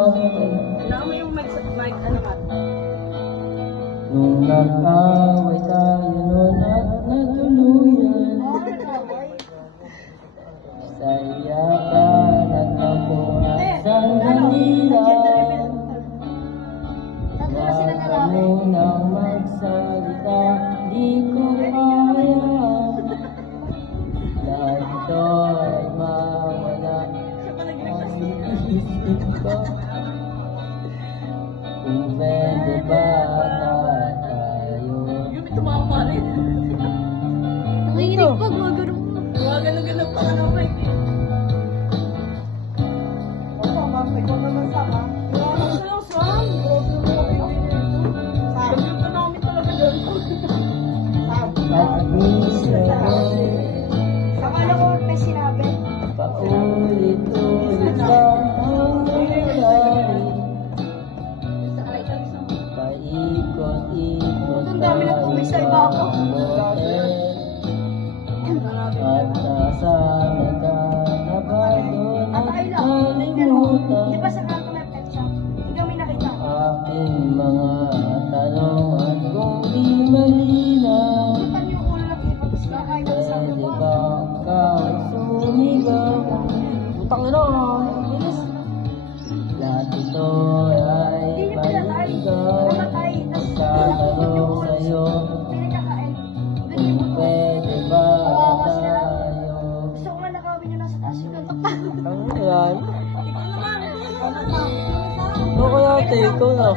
Kailangan mo yung mic, ano ka? Nung nag-away tayo noon at natuluyan, sa iyakan at nakuha sandalilan. Huwag ka munang magsalita, di ko kaya. Lahat ito ay mawala ang isip ko. Kung pwede ba tayo? Yung tumawa rin. Nanginig pa, gumagano pa. Gumagano pa ka ng mic eh. Oo, mapay ko naman sa ka. Sabi ko na kami talaga doon. At minsan Akala ko may sinabi. paulit-ulit lang ang nangyayari. Paikot-ikot Ang dami na po, may salba ako. ang bote. At nasanay ka na ba doon At at ay lang, tingnan mo. Di kalimutan ba sa kanto may pet shop? Ikaw may nakita. aking mga tanong at kung di malinaw. Butan yung ulo ng iba, tapos kakain ng sabi Pwede ko. ba kahit sumigaw? Putang ina, bilis. Lahat ito ay Hindi niyo pinatay. paligaw. Namatay. Tapos Tatanong sa'yo hindi nagkakain. kung pwede ba Kawawa sila. tayo? Gusto ko nga nakawin nyo nasa taas yung gantok pa. Ang yan? Ikaw naman. Ano kaya ate? Ikaw na.